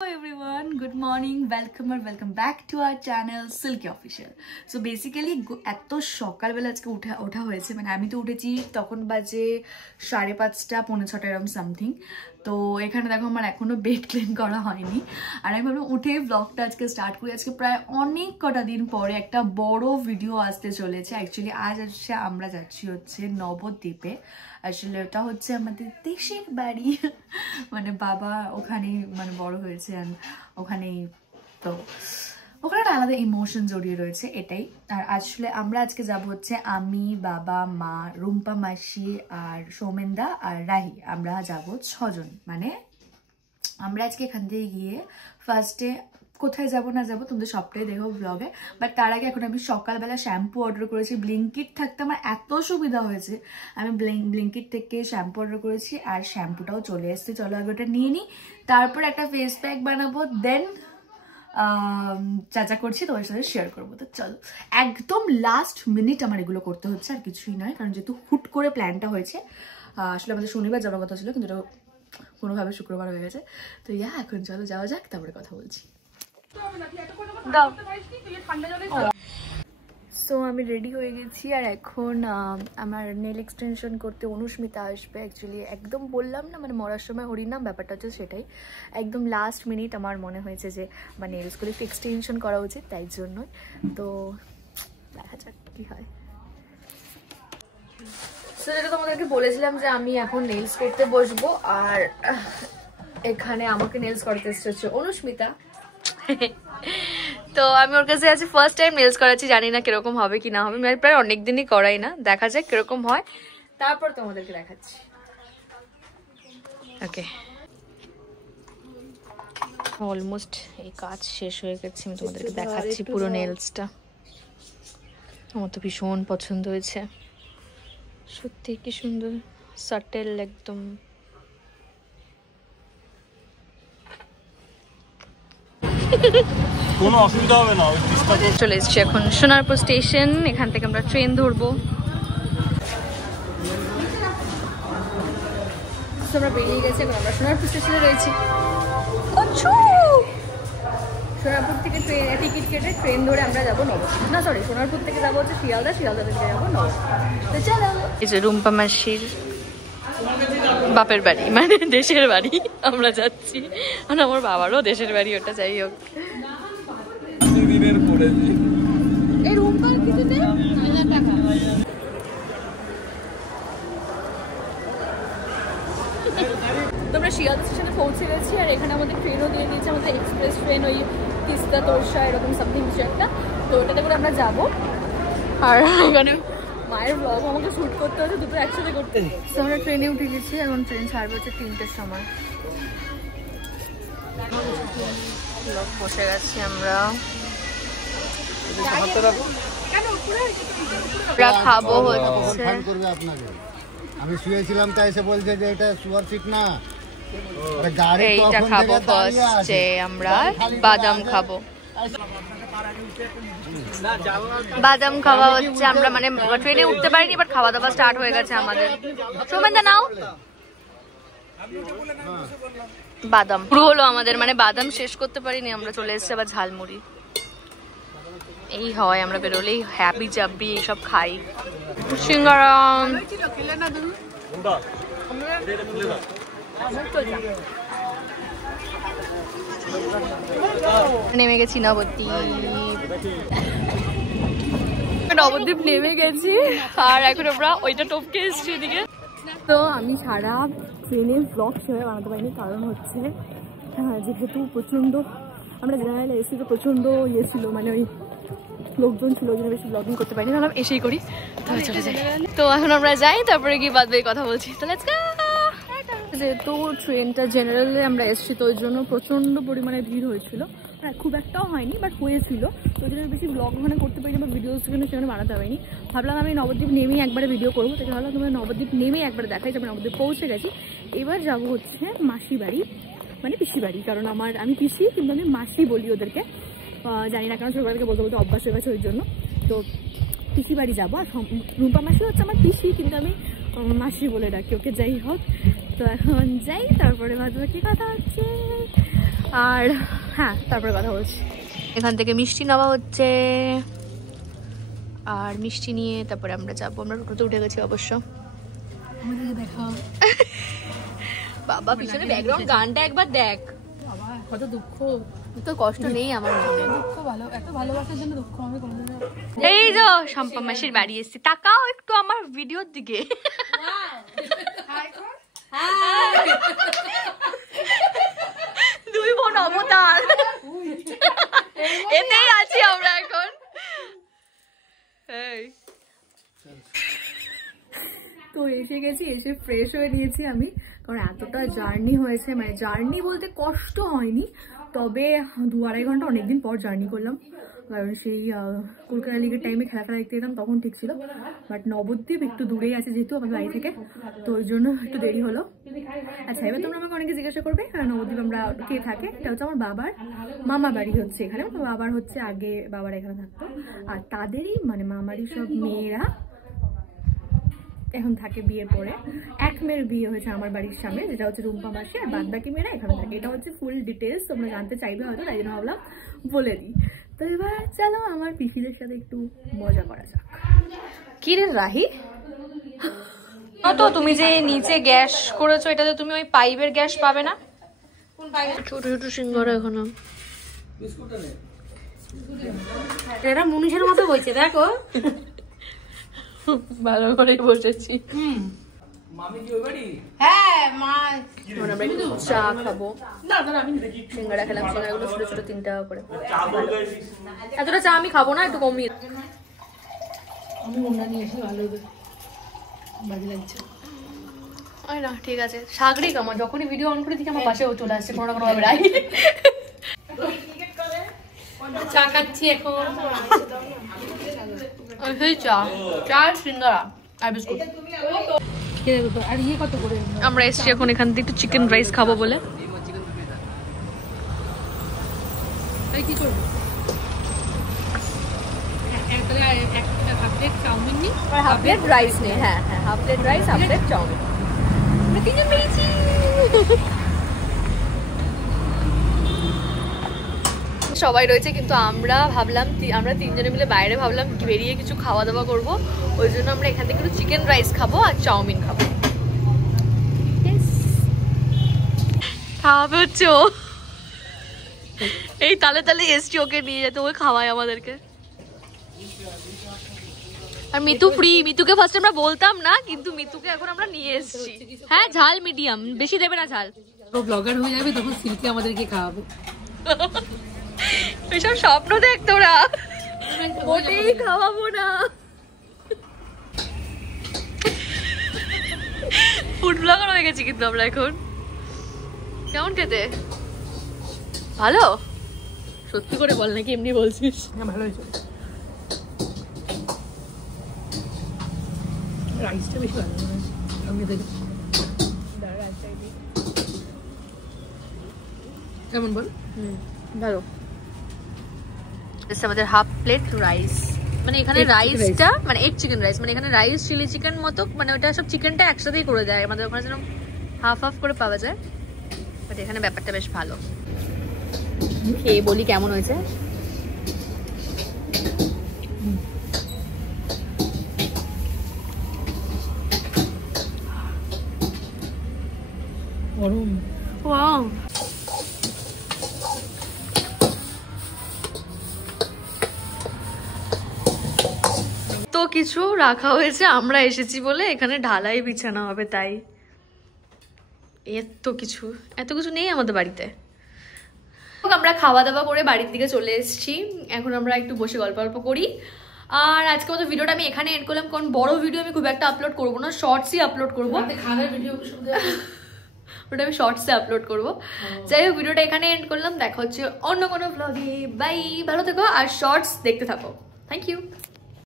Hello everyone, good morning, welcome or welcome back to our channel Silky Official. So basically এত সকালবেলা আজকে ওঠা হয়েছে, মানে আমি তো উঠেছি তখন বাজে 5:30 পৌনে 6টা এরকম সামথিং। তো এখানে দেখো আমার এখনো বেড ক্লিন করা হয়নি, আর আমি ভাবলাম উঠে ব্লগটা আজকে স্টার্ট করি। আজকে প্রায় অনেক কটা দিন পরে একটা বড় ভিডিও আসতে চলেছে। অ্যাকচুয়ালি আজ আসছে আমরা যাচ্ছি হচ্ছে নবদ্বীপে। আসলে ওটা হচ্ছে আমাদের দেশের বাড়ি, মানে বাবা ওখানেই মানে বড় হয়েছে, আর ওখানেই তো ওখানে একটা আলাদা ইমোশন জড়িয়ে রয়েছে এটাই। আর আসলে আমরা আজকে যাব হচ্ছে আমি, বাবা, মা, রুম্পা মাসি আর সৌমেনদা আর রাহি, আমরা যাব 6 জন। মানে আমরা আজকে এখান থেকে গিয়ে ফার্স্টে কোথায় যাব না যাব তোমাদের সবটাই দেখো ব্লগে। বাট তার আগে এখন আমি সকালবেলা শ্যাম্পু অর্ডার করেছি। ব্লিঙ্কিট থাকতে আমার এত সুবিধা হয়েছে, আমি ব্লিঙ্কিট থেকে শ্যাম্পু অর্ডার করেছি আর শ্যাম্পুটাও চলে এসছে। চলো আগে ওটা নিয়ে নিই, তারপর একটা ফেস প্যাক বানাবো, দেন যা করছি তোমার সাথে শেয়ার করবো। তো চলো, একদম লাস্ট মিনিট আমার এগুলো করতে হচ্ছে, আর কিছুই নয়, কারণ যেহেতু হুট করে প্ল্যানটা হয়েছে। আসলে আমাদের শনিবার যাওয়ার কথা ছিল, কিন্তু এটা কোনোভাবে শুক্রবার হয়ে গেছে। তো এখন চলো যাওয়া যাক, তারপরে কথা বলছি। সো আমি রেডি হয়ে গেছি, আর এখন আমার নেল এক্সটেনশন করতে অনুস্মিতা আসবে। অ্যাকচুয়ালি একদম বললাম না, মানে মরার সময় হরিনাম, ব্যাপারটা হচ্ছে সেটাই। একদম লাস্ট মিনিট আমার মনে হয়েছে যে মানে নেলসগুলো একটু এক্সটেনশন করা উচিত, তাই জন্যই। তো দেখা যাক কি হয়। সো যেটা তোমাদেরকে বলেছিলাম যে আমি এখন নেলস করতে বসবো, আর এখানে আমাকে নেলস করতে এসেছে অনুস্মিতা। তো আমি ওর কাছে আজ ফার্স্ট টাইম নেলস করাচ্ছি, জানি না কিরকম হবে কি না হবে। আমি প্রায় অনেক দিনই করাই না, দেখা যাক কিরকম হয়, তারপর তোমাদেরকে দেখাচ্ছি। ওকে, অলমোস্ট এই কাজ শেষ হয়ে গেছে, আমি তোমাদেরকে দেখাচ্ছি পুরো নেলসটা। আমার তো ভীষণ পছন্দ হয়েছে, সত্যি কি সুন্দর, সাটেল একদম। কোনো অসুবিধা হবে না। চলে এসেছি এখন সোনারপুর স্টেশন, এখান থেকে আমরা ট্রেন ধরবো। আমরা বেরিয়ে গেছি, এখন আমরা সোনারপুর স্টেশনে রয়েছি। সোনারপুর থেকে টিকিট কেটে ট্রেন ধরে আমরা যাবো নবদ্বীপ, না সরি সোনারপুর থেকে যাবো হচ্ছে শিয়ালদা, শিয়ালদা থেকে যাবো নবদ্বীপ। তো চলো, এই যে রুম্পা মাসির বাপের বাড়ি, মানে দেশের বাড়ি আমরা যাচ্ছি, আর আমার বাবারও দেশের বাড়ি ওটা। যাই হোক, তোমরা শিয়ালদা স্টেশনে পৌঁছে গেছি, আর এখানে আমাদের ট্রেনও দিয়ে দিয়েছে, আমাদের এক্সপ্রেস ট্রেন, ওই তিস্তা তোরসা এরকম সামথিং কিছু একটা। তো ওটাতে করে আমরা যাবো, আর এখানে মায়ের ব্লগ আমাকে শ্যুট করতে হচ্ছে, দুটো একসাথে করতে। তো আমরা ট্রেনে উঠে গেছি, এখন ট্রেন ছাড়বে হচ্ছে 3টের সময়। বসে গেছি আমরা, খাবো হচ্ছে। আমি শুয়েছিলাম, তাই এসে বলছে যে এটা সুপার সিট না, এইটা খাবো ফার্স্টে, আমরা বাদাম খাবো। বাদাম খাওয়া হচ্ছে, আমরা মানে ট্রেনে উঠতে পারিনি, বাট খাওয়া দাওয়া স্টার্ট হয়ে গেছে আমাদের। সোমেনদা নাও বাদাম, পুরো হলো আমাদের, মানে বাদাম শেষ করতে পারিনি আমরা, চলে এসেছে আবার ঝালমুড়ি। এই হয় আমরা বেরোলেই হ্যাপি জাব্বি এইসব খাই। সিঙ্গারা নেমে গেছি নবদ্বীপ নেমে গেছি, আর এখন আমরা ওইটা টপকে এসছি এদিকে। তো আমি সারা ট্রেনে ব্লগ সেভাবে বানাতে পারিনি, কারণ হচ্ছে যেহেতু প্রচণ্ড আমরা জেনারেল এসি, তো প্রচণ্ড ইয়ে ছিল, মানে ওই লোকজন ছিল, ওই জন্য বেশি ব্লগিং করতে পারিনি, ভাবলাম এসেই করি। চলে যাই, তো এখন আমরা যাই, তারপরে গিয়ে বাদ বাকি কথা বলছি। তো লেটস গো। যেহেতু ট্রেনটা জেনারেলে আমরা এসেছি, তো ওই জন্য প্রচণ্ড পরিমাণে ভিড় হয়েছিল, খুব একটাও হয়নি বাট হয়েছিল, তো ওই জন্য বেশি ব্লগ ওখানে করতে পারিনি বা ভিডিওস সেখানে বানাতে পারিনি। ভাবলাম আমি নবদ্বীপ নেমেই একবারে ভিডিও করবো, তো ভাবলাম তোমরা নবদ্বীপ নেমেই একবারে দেখাই যাবে। নবদ্বীপ পৌঁছে গেছি, এবার যাবো হচ্ছে মাসি বাড়ি, মানে পিসি বাড়ি, কারণ আমি পিসি কিন্তু আমি মাসি বলি ওদেরকে, জানি না কারণ ছোটবেলাকে বলতে বলতে অভ্যাস হয়ে গেছে ওই জন্য। তো পিসি বাড়ি যাবো, আর রুম্পা মাসি হচ্ছে আমার পিসি, কিন্তু আমি মাসি বলে ডাকি ওকে। যাই হোক, তো এখন যাই, তারপরে বাদ বাকি কথা হচ্ছে। আর হ্যাঁ তারপরে কথা বলছি। এখান থেকে মিষ্টি নেওয়া হচ্ছে, আর মিষ্টি নিয়ে তারপরে আমরা যাবো। আমরা টোটোতে উঠে গেছি অবশ্য। বাবা পিছনে ব্যাকগ্রাউন্ড গানটা একবার দেখ। বাবা কত দুঃখ, তো কষ্ট নেই আমার মনে। দুঃখ ভালো, এত ভালোবাসার জন্য দুঃখ আমি কোনোদিন। এই যে শম্পা মাসির বাড়ি এসেছি, তাকাও একটু আমার ভিডিওর দিকে। দুই বোন অবতার, এতেই আছি আমরা এখন। তো এসে গেছি, এসে ফ্রেশ হয়ে নিয়েছি আমি, কারণ এতটা জার্নি হয়েছে। মানে জার্নি বলতে কষ্ট হয়নি, তবে 2-2.5 ঘন্টা অনেকদিন পর জার্নি করলাম। কারণ সেই কলকাতা লিগের টাইমে খেলা দেখতে যেতাম তখন ঠিক ছিল, বাট নবদ্বীপ একটু দূরেই আছে যেহেতু আমার বাড়ি থেকে, তো ওই জন্য একটু দেরি হলো। আচ্ছা এবার তোমরা আমাকে অনেকে জিজ্ঞাসা করবে নবদ্বীপ আমরা কে থাকে, এটা হচ্ছে আমার বাবার মামা বাড়ি হচ্ছে এখানে। তো বাবার হচ্ছে আগে বাবার এখানে থাকতো, আর তাদেরই মানে মামারই সব মেয়েরা এখন থাকে বিয়ের পরে। এক মেয়ের বিয়ে হয়েছে আমার বাড়ির সামনে, যেটা হচ্ছে রুম্পা মাসি, আর বাদ বাকি মেয়েরা এখানে থাকে। এটা হচ্ছে ফুল ডিটেলস, তোমরা জানতে চাইবে হয়তো, তাই জন্য ভাবলাম বলে দিই। তো এবার চলো আমার পিসিদের সাথে একটু মজা করা যাক। কি রে রাহি, তো তুমি যে নিচে গ্যাস করেছো, এটাতে তুমি ওই পাইপের গ্যাস পাবে না? ছোট ছোট সিঙ্গারা এখনো এরা মনুষ্যের মতো বইছে দেখো। ভালো করে বসেছি। হ্যাঁ মা, আমরা একটু চা খাবো। সিঙ্গারা খেলাম, সিঙ্গারাগুলো ছোট ছোট 3 টাকা করে। এতটা চা আমি খাবো না, একটু কমিয়ে। আমি ওনা নিয়ে এসে ভালো বাজে লাগছে। না ঠিক আছে, সাগরিক আমার যখনই ভিডিও অন করে দিকে আমার পাশেও চলে আসছে কোনো না কোনো ভাবে। রাই চা খাচ্ছি এখন। সেই চা, চা সিঙ্গারা আর বিস্কুট। আর ইয়ে কত করে? আমরা এসছি এখন এখান থেকে একটু চিকেন রাইস খাবো বলে। কি করবো? হাফ প্লেট চাউমিন নি, হাফ প্লেট রাইস নেই। হ্যাঁ হ্যাঁ, half plate rice, half plate chowmein. সবাই রয়েছে, কিন্তু আমরা ভাবলাম আমরা 3 জনে মিলে বাইরে ভাবলাম বেরিয়ে কিছু খাওয়া দাওয়া করবো। ওই জন্য আমরা এখান থেকে একটু চিকেন রাইস খাবো আর চাউমিন খাবো। খাওয়াবে হচ্ছে ও, এই তালে তালে এসছি ওকে নিয়ে যেতে, ওই খাওয়ায় আমাদেরকে। আর মিতু ফ্রি, মিতুকে ফার্স্ট আমরা বলতাম না, কিন্তু মিতুকে এখন আমরা নিয়ে এসেছি। হ্যাঁ ঝাল মিডিয়াম, বেশি দেবে না ঝাল। ও ব্লগার হয়ে যাবে তখন সিল্কি আমাদেরকে খাওয়াবে। এইসব স্বপ্ন দেখ তোরা, মোটেই খাওয়াবো না। ফুড ব্লগার হয়ে গেছি কিন্তু আমরা এখন। কেমন খেতে? ভালো? সত্যি করে বল নাকি এমনি বলছিস? হ্যাঁ ভালো হয়েছে, রাইসটা বেশি ভালো কেমন বল? ভালো। আমাদের হাফ প্লেট রাইস, মানে এখানে রাইসটা মানে এগ চিকেন রাইস, মানে এখানে রাইস চিলি চিকেন মতো, মানে ওটা সব চিকেনটা একসাথেই করে দেয়। আমাদের ওখানে যেরকম হাফ হাফ করে পাওয়া যায়, বাট এখানে ব্যাপারটা বেশ ভালো। খেয়ে বলি কেমন হয়েছে। গরম। ওয়াও, তো কিছু রাখা হয়েছে, আমরা এসেছি বলে এখানে ঢালাই বিছানা হবে, তাই এত কিছু নেই আমাদের বাড়িতে। আমরা খাওয়া দাওয়া করে বাড়ির দিকে চলে এসেছি, এখন আমরা একটু বসে গল্প করি। আর আজকে মতো ভিডিওটা আমি এখানে এন্ড করলাম, কারণ বড় ভিডিও আমি খুব একটা আপলোড করবো না, শর্টসই আপলোড করবো। খাবার ভিডিও ওটা আমি শর্টসে আপলোড করবো। যাই হোক, ভিডিওটা এখানে এন্ড করলাম, দেখা হচ্ছে অন্য কোনো ভ্লগে। বাই, ভালো থেকো আর শর্টস দেখতে থাকো। Thank you.